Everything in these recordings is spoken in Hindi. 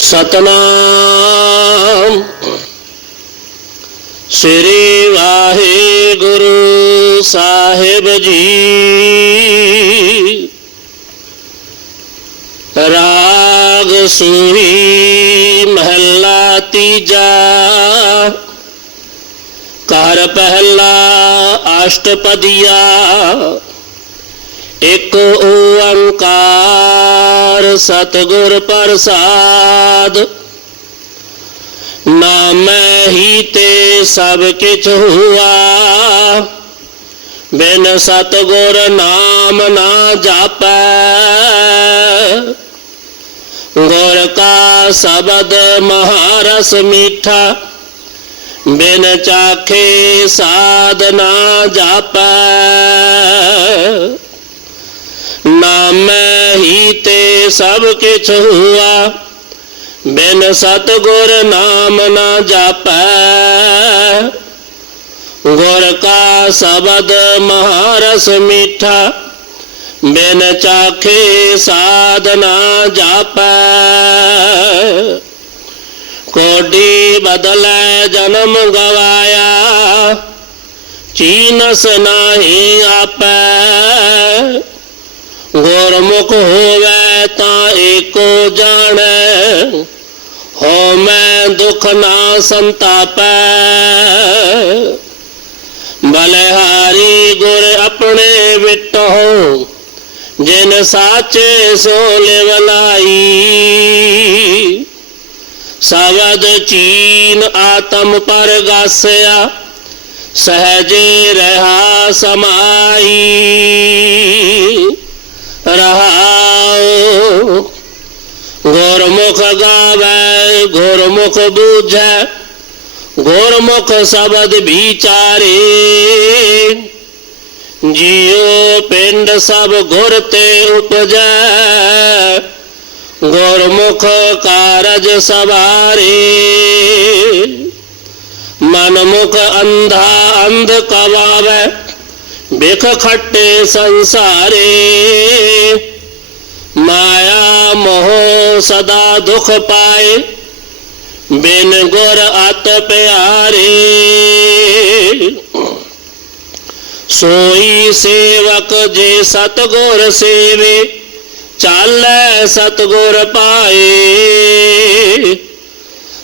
सतनाम। श्री वाहे गुरु साहेब जी। राग सूरी महला तीजा। कर पहला अष्टपदिया ਇਕ ਓੰਕਾਰ ਸਤਿਗੁਰ ਪ੍ਰਸਾਦ ਨਾਮੈ ਹੀ ਤੇ ਸਭ ਕਿਛ ਹੁਆ ਬਿਨ ਸਤਿਗੁਰ ਨਾਮ ਨਾ ਜਾਪੈ ਗੁਰ ਕਾ ਸ਼ਬਦ ਮਹਾਰਸ ਮੀਠਾ ਬਿਨ ਚਾਖੇ ਸਾਧ ਨਾ नाम ही ते सब किछ हुआ। बिन सतगुर नाम ना जाप। गुर का शबद महारस मीठा। बिन चाखे साधना जाप। कोडी बदल जन्म गवाया। चीनस नाही आप। ਗੁਰਮੁਖ ਹੋਵੇ ਤਾਂ ਏਕੋ ਜਾਣੈ, ਹੋ ਮੈਂ ਦੁਖ ਨਾ ਸੰਤਾਪੈ। ਬਲਿਹਾਰੀ ਗੁਰ ਆਪਣੇ ਵਿਟੋ ਜਿਨ ਸਾਚੇ ਸੋ ਲਿਵਲਾਈ ਸਵਦ ਚੀਨ ਆਤਮ ਪਰਗਾਸਿਆ ਸਹਜੇ ਰਹਾ ਸਮਾਈ गौर मुख बुझ बूझ गोरमुख शबद विचारे। जियो पिंड सब घुरते उपज गोरमुख कारज सवारे। मन मुख अंधा अंध कबाव बिख खट्टे संसारे। माया मोह सदा दुख पाए बिन गुर अत प्यारे। सोई सेवक जे सतगुर सेवे चाल सतगुर पाए।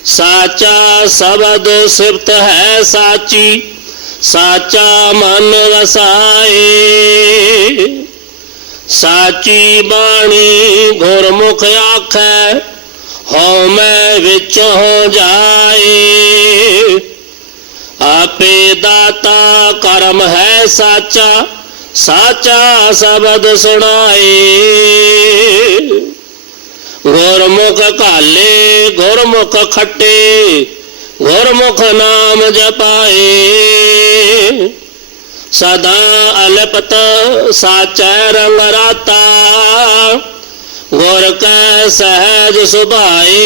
साचा शबद सिफत है साची, साचा मन रसाए साची बाणी गुरमुख आख है ਹਉ ਮੈਂ ਵਿੱਚ ਹੋ ਜਾਏ। ਆਪੇ ਦਾਤਾ ਕਰਮ ਹੈ ਸਾਚਾ ਸਾਚਾ ਸ਼ਬਦ ਸੁਣਾਏ। ਗੁਰਮੁਖ ਕਾਲੇ ਗੁਰਮੁਖ ਖੱਟੇ, ਗੁਰਮੁਖ ਨਾਮ ਜਪਾਏ। ਸਦਾ ਅਲਪਤ ਸਾਚੈ ਰੰਗ ਰਾਤਾ। गौर का सहज सुभाए।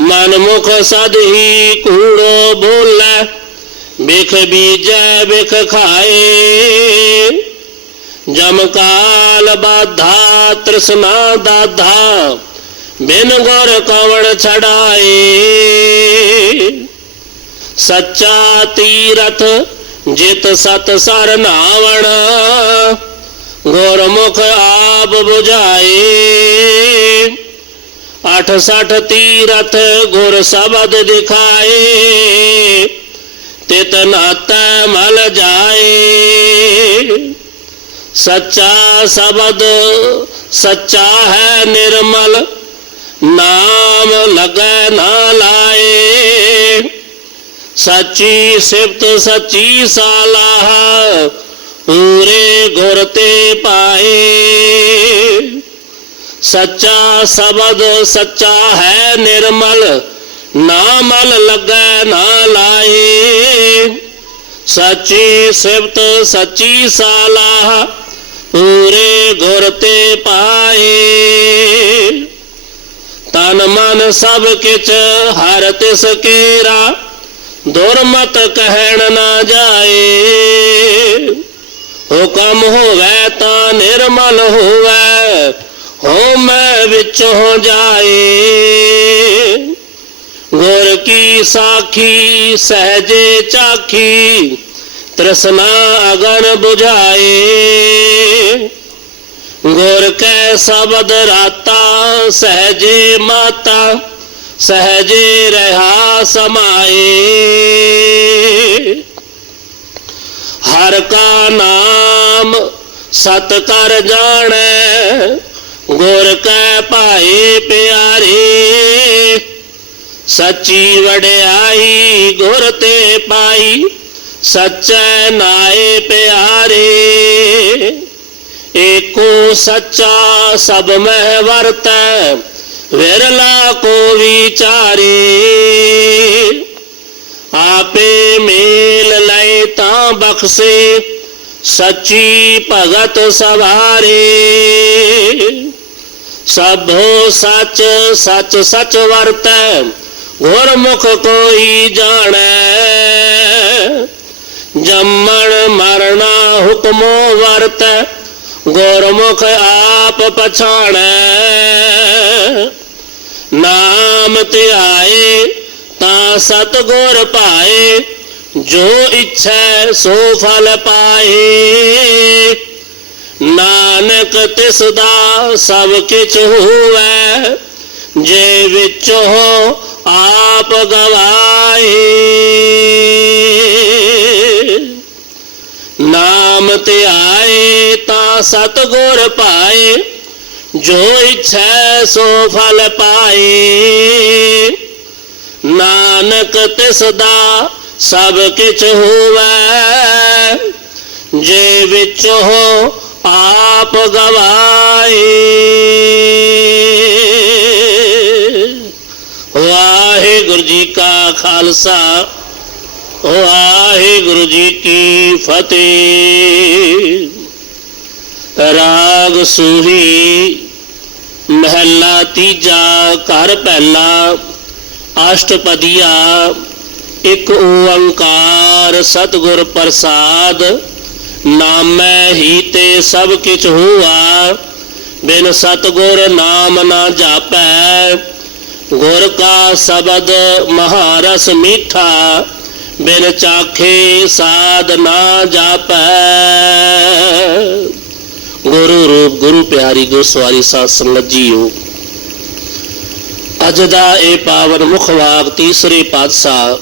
मनमुख सद ही कूड़ो बोले, बिख बीज, बिख खाए। जमकाल बाधा, तृष्णा दाधा, बिन गौर कवण छड़ाए। सच्चा तीरथ जित सत सर नावण गौरमुख आप बुझाए। अठ सठ तीरथ गुर सबद दिखाए। तित मल जाए। सच्चा सबद सच्चा है निर्मल। नाम लग ना लाए। सची सिफ्त सची सलाह। पूरे गुरते पाए। सच्चा शबद सच्चा है निर्मल। ना मल लगे, ना लाए। सच्ची सिवत सच्ची साला पूरे गुरते पाए। तन मन सब किच हर तिस केरा। दुर्मत कहण ना जाए। हुक्म होवे ता निर्मल होवे हो मैं विच हो जाए। गुर की साखी, सहजे चाखी, तृष्णा अगन बुझाए। गुर के शबद राता, सहजे माता, सहजे रहा समाए। हर का नाम सत कर जाने, गुर कै पाए प्यारे। सच्ची वड्याई गुर ते पाई, सच्चे नाए प्यारे। एको सच्चा सब मह वरत, विरला को विचारे। आपे बख्शे, सच्ची भगत सवारे। सभो सच सच सच वरत, गुरमुख कोई जाने जमण मरना हुक्मो वरत, गुरमुख आप पछाण। नाम त्याए ता सतगुर पाए जो इच्छा सो फल पाए। नानक तिसदा सब किच हुए, जे विच हो आप गवाए। नाम ते आए ता सतगुर पाए, जो इच्छा सो फल पाए। नानक तिसदा ਸਭ ਕਿਛ ਹੋਵੈ, ਜੇ ਵਿੱਚ ਹੋ ਆਪ ਗਵਾਏ ਵਾਹਿਗੁਰੂ ਜੀ ਕਾ ਖਾਲਸਾ, ਵਾਹਿਗੁਰੂ ਜੀ ਕੀ ਫਤਿਹ। ਰਾਗ ਸੂਹੀ ਮਹਿਲਾ ਤੀਜਾ ਘਰ ਪਹਿਲਾ, ਅਸ਼ਟਪਦੀਆ ਇੱਕ ਓੰਕਾਰ ਸਤਿਗੁਰ ਪ੍ਰਸਾਦ, ਨਾਮੈ ਹੀ ਤੇ ਸਭ ਕਿਛ ਹੋਆ, ਬਿਨ ਸਤਿਗੁਰ ਨਾਮ ਨਾ ਜਾਪੈ, ਗੁਰ ਕਾ ਸ਼ਬਦ ਮਹਾਰਸ ਮੀਠਾ, ਬਿਨ ਚਾਖੇ ਸਾਧ ਨਾ ਜਾਪੈ। ਗੁਰੂ ਰੂਪ, ਗੁਰੂ ਪਿਆਰੀ ਗੁਰਸਵਾਰੀ ਸਾਧ ਸੰਗਤ ਜੀਓ, ਅੱਜ ਦਾ ਇਹ ਪਾਵਨ ਮੁਖ ਵਾਕ ਤੀਸਰੇ ਪਾਤਸ਼ਾਹ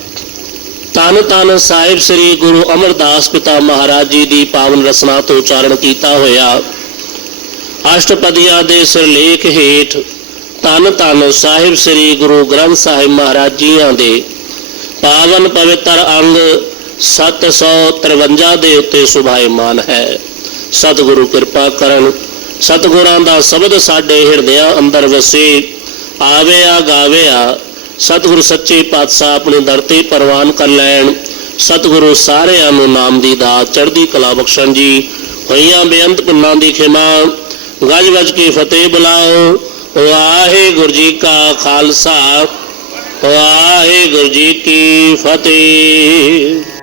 ਤਨ ਤਨ ਸਾਹਿਬ ਸ੍ਰੀ ਗੁਰੂ ਅਮਰਦਾਸ ਪਿਤਾ ਮਹਾਰਾਜ ਜੀ ਦੀ ਪਾਵਨ ਰਸਨਾ ਤੋਂ ਉਚਾਰਨ ਕੀਤਾ ਹੋਇਆ। ਅਸ਼ਟਪਦੀਆਂ ਦੇ ਸਿਰਲੇਖ ਹੇਠ ਤਨ ਤਨ ਸਾਹਿਬ ਸ੍ਰੀ ਗੁਰੂ ਗ੍ਰੰਥ ਸਾਹਿਬ ਮਹਾਰਾਜ ਜੀਆਂ ਦੇ ਪਾਵਨ ਪਵਿੱਤਰ ਅੰਗ 753 ਦੇ ਉੱਤੇ ਸੁਭਾਇਮਾਨ ਹੈ। ਸਤਿਗੁਰੂ ਕਿਰਪਾ ਕਰਨ, ਸਤਿਗੁਰਾਂ ਦਾ ਸ਼ਬਦ ਸਾਡੇ ਹਿਰਦਿਆਂ ਅੰਦਰ ਵਸੇ, ਆਵਿਆ ਗਾਵਿਆ ਸਤਿਗੁਰੂ ਸੱਚੇ ਪਾਤਸ਼ਾਹ ਆਪਣੇ ਦਰ ਤੇ ਪ੍ਰਵਾਨ ਕਰ ਲੈਣ। ਸਤਿਗੁਰੂ ਸਾਰਿਆਂ ਨੂੰ ਨਾਮ ਦੀ ਦਾਤ, ਚੜ੍ਹਦੀ ਕਲਾ ਬਖਸ਼ਣ ਜੀ। ਹੋਈਆਂ ਬੇਅੰਤ ਪੁੰਨਾਂ ਦੀ ਖਿਮਾ ਗੱਜ ਵੱਜ ਕੇ ਫਤਿਹ ਬੁਲਾਓ। ਵਾਹਿਗੁਰੂ ਜੀ ਕਾ ਖਾਲਸਾ, ਵਾਹਿਗੁਰੂ ਜੀ ਕੀ ਫਤਿਹ।